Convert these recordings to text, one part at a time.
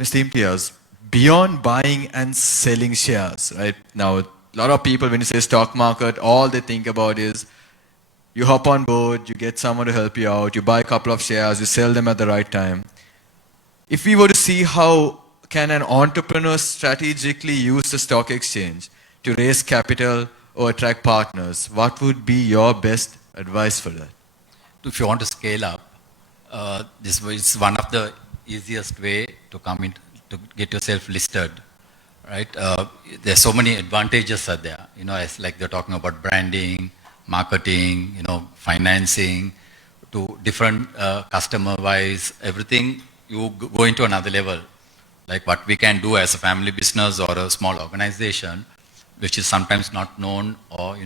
Mr. Imtiaz, beyond buying and selling shares, right? Now, a lot of people, when you say stock market, all they think about is you hop on board, you get someone to help you out, you buy a couple of shares, you sell them at the right time. If we were to see how can an entrepreneur strategically use the stock exchange to raise capital or attract partners, what would be your best advice for that? If you want to scale up, this is one of the easiest way to come in to get yourself listed, right? There's so many advantages are there, as like they're talking about branding, marketing, financing, to different customer-wise, everything. You go into another level, like what we can do as a family business or a small organization, which is sometimes not known, or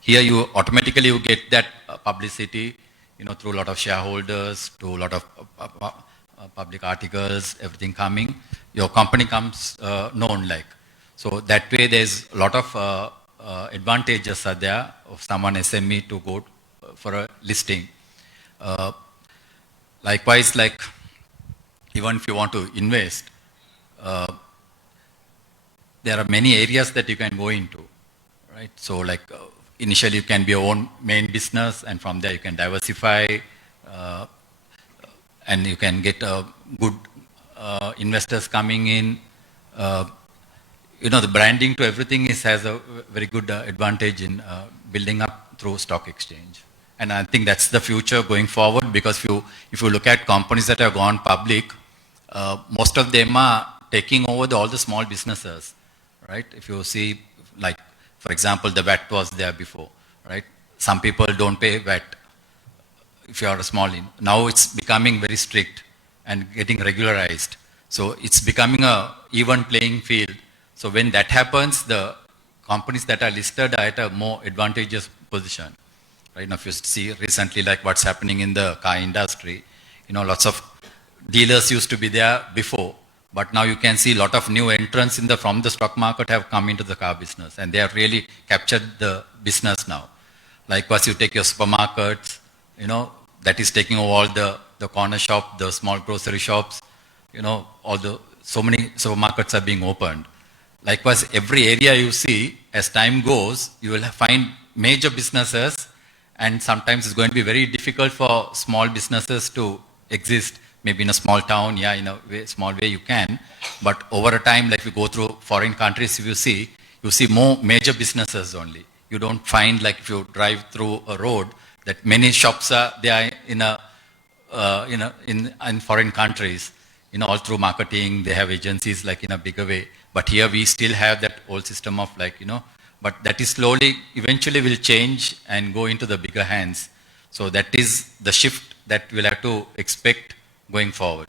here you automatically you get that publicity, through a lot of shareholders, to a lot of public articles, everything coming. Your company comes known, like. So that way there's a lot of advantages are there of someone SME to go for a listing. Likewise, like even if you want to invest, there are many areas that you can go into, right? So like initially you can be your own main business, and from there you can diversify, and you can get good investors coming in. The branding to everything has a very good advantage in building up through stock exchange. And I think that's the future going forward, because if you look at companies that have gone public, most of them are taking over all the small businesses, right? If you see, like, for example, the VAT was there before, right? Some people don't pay VAT if you are a small. Now it's becoming very strict and getting regularized. So it's becoming a even playing field. So when that happens, the companies that are listed are at a more advantageous position. Right now, if you see recently, like what's happening in the car industry, lots of dealers used to be there before, but now you can see a lot of new entrants from the stock market have come into the car business, and they have really captured the business now. Likewise, you take your supermarkets, that is taking over all the corner shop, the small grocery shops, so many supermarkets are being opened. Likewise, every area you see, as time goes, you will find major businesses, and sometimes it's going to be very difficult for small businesses to exist. Maybe in a small town, in a small way you can. But over a time, like we go through foreign countries, if you see more major businesses only. You don't find, like if you drive through a road, that many shops are there in foreign countries. All through marketing, they have agencies like in a bigger way. But here we still have that old system of but that is slowly, eventually will change and go into the bigger hands. So that is the shift that we'll have to expect going forward.